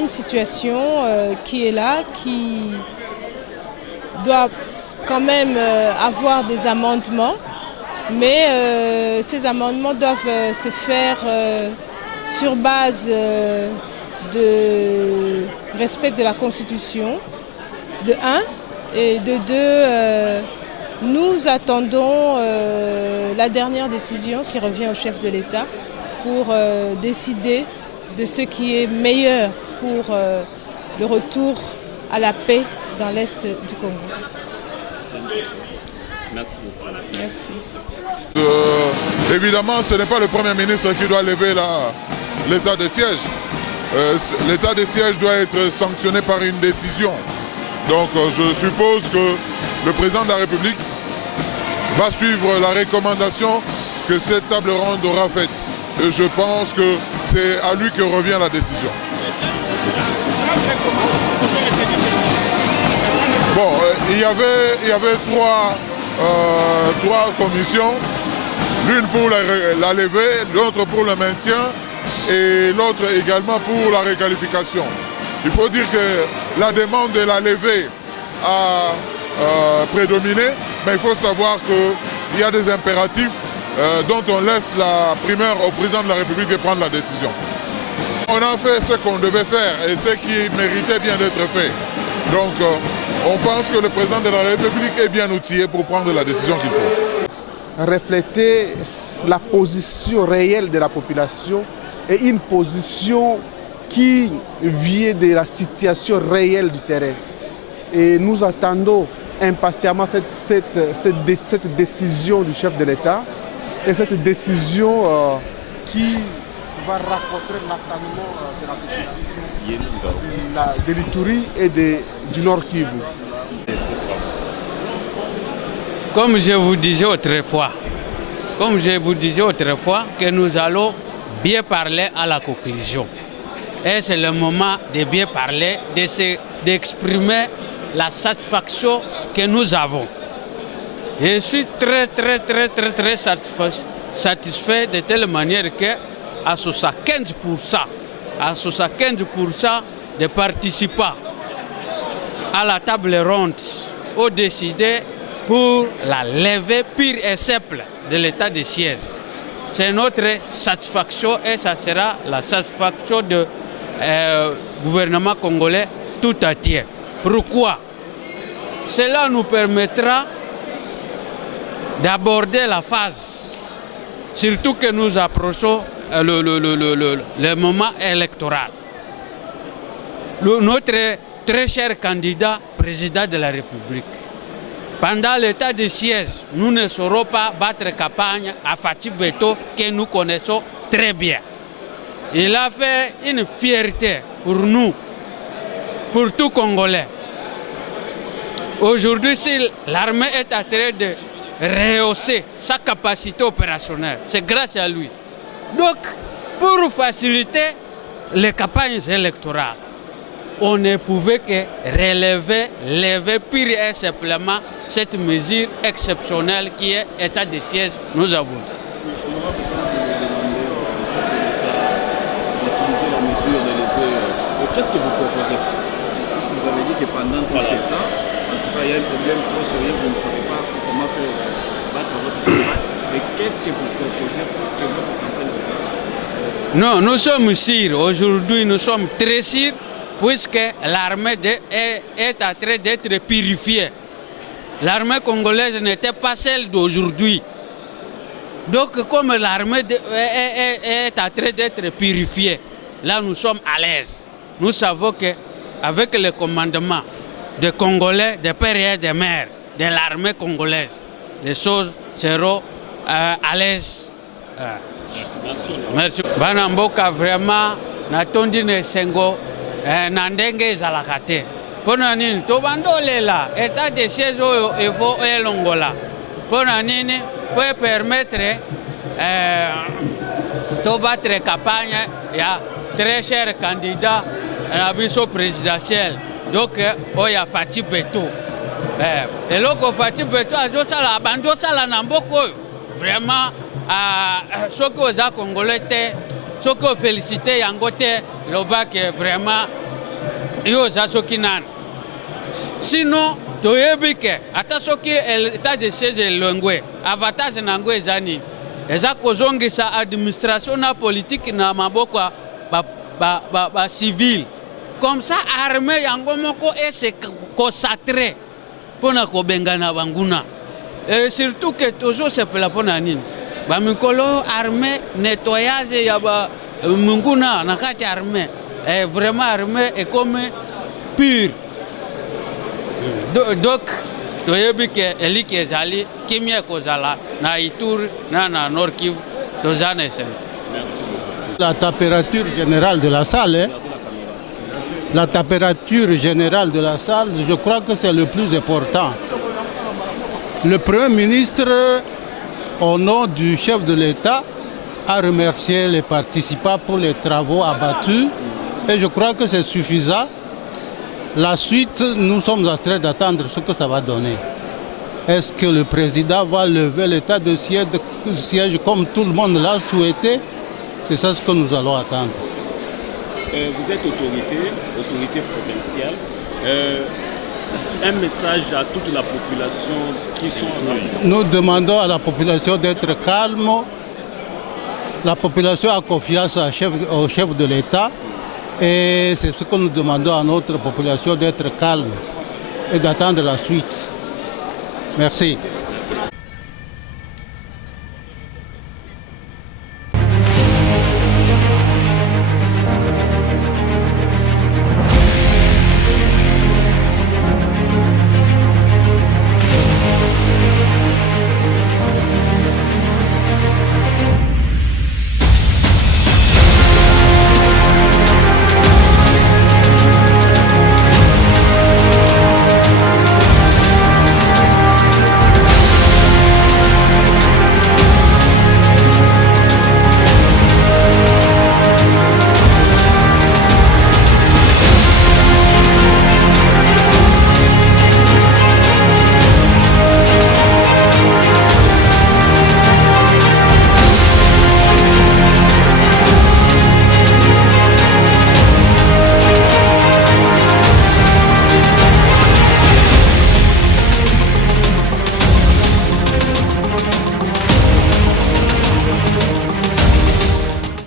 une situation qui est là, qui doit quand même avoir des amendements, mais ces amendements doivent se faire sur base de respect de la Constitution, de 1, et de 2, nous attendons la dernière décision qui revient au chef de l'État pour décider de ce qui est meilleur pour le retour à la paix dans l'Est du Congo. Merci beaucoup. Merci. Évidemment, ce n'est pas le Premier ministre qui doit lever l'état de siège. L'état de siège doit être sanctionné par une décision. Donc je suppose que le président de la République va suivre la recommandation que cette table ronde aura faite. Et je pense que c'est à lui que revient la décision. Bon, il y avait trois commissions, l'une pour la levée, l'autre pour le maintien et l'autre également pour la requalification. Il faut dire que la demande de la levée a prédominé, mais il faut savoir qu'il y a des impératifs dont on laisse la primeur au président de la République de prendre la décision. On a fait ce qu'on devait faire et ce qui méritait bien d'être fait. Donc on pense que le président de la République est bien outillé pour prendre la décision qu'il faut. Refléter la position réelle de la population et une position qui vient de la situation réelle du terrain. Et nous attendons impatiemment cette décision du chef de l'État et cette décision qui va rencontrer l'attendement de la population de l'Ituri et du Nord Kivu. Comme je vous disais autrefois, que nous allons bien parler à la conclusion. Et c'est le moment de bien parler, d'exprimer la satisfaction que nous avons. Je suis très satisfait de telle manière que à 75% des participants à la table ronde ont décidé pour la levée pure et simple de l'état de siège. C'est notre satisfaction et ça sera la satisfaction du gouvernement congolais tout entier. Pourquoi? Cela nous permettra d'aborder la phase, surtout que nous approchons le moment électoral. Notre très cher candidat président de la République, pendant l'état de siège, nous ne saurons pas battre campagne à Fatou Beto que nous connaissons très bien. Il a fait une fierté pour nous, pour tout Congolais. Aujourd'hui, si l'armée est en train de rehausser sa capacité opérationnelle, c'est grâce à lui. Donc, pour faciliter les campagnes électorales, on ne pouvait que lever pure et simplement cette mesure exceptionnelle qui est état de siège, nous avons dit. Il y aura besoin d'utiliser la mesure de lever. Qu'est-ce que vous proposez? Parce que vous avez dit que pendant tout ce temps, en tout cas, il y a un problème trop sérieux, vous ne saurez pas comment faire battre votre campagne. Et qu'est-ce que vous proposez pour que votre campagne se fasse? Non, nous sommes sûrs. Aujourd'hui, nous sommes très sûrs, puisque l'armée est en train d'être purifiée. L'armée congolaise n'était pas celle d'aujourd'hui. Donc, comme l'armée est en train d'être purifiée, là, nous sommes à l'aise. Nous savons qu'avec le commandement des Congolais, des pères et des mères, de l'armée congolaise, les choses seront à l'aise. Merci. Bana mboka vraiment natondi ne sengo na ndenge ezalaka te. Mpona nini tobandolela état de siège oyo efo elongola. Mpona nini po permettre to battre campagne ya très cher candidat na biso présidentiel. Donc oya Fatou Beto. Eloko Fatou Beto azosala bandosala na mboko oyo. Vraiment soki oza congolais te, soki ofélicité yango te, lobaki vraiment yo oza soki nani. Sinon toyebi ke ata soki état de siège elongwe avantage nango eza nini, eza kozongisa administration na politique na maboko ba civil. Comme ça armée yango moko ese kosatre pona kobengana banguna. Et surtout que toujours sepela pona nini, ba mikolo armée nettoyage ya ba munguna na kati armée. Et vraiment armée est comme pure. Donc toyebi ke eliki ezali kimia kozala na Ituri na Nord Kivu tozana esen. La température générale de la salle, la température générale de la salle, je crois que c'est le plus important. Le Premier ministre, au nom du chef de l'État, a remercié les participants pour les travaux abattus et je crois que c'est suffisant. La suite, nous sommes en train d'attendre ce que ça va donner. Est-ce que le président va lever l'état de siège comme tout le monde l'a souhaité? C'est ça ce que nous allons attendre. Vous êtes autorité provinciale. Un message à toute la population qui sont en rue. Nous demandons à la population d'être calme. La population a confiance au chef de l'État. Et c'est ce que nous demandons à notre population, d'être calme et d'attendre la suite. Merci.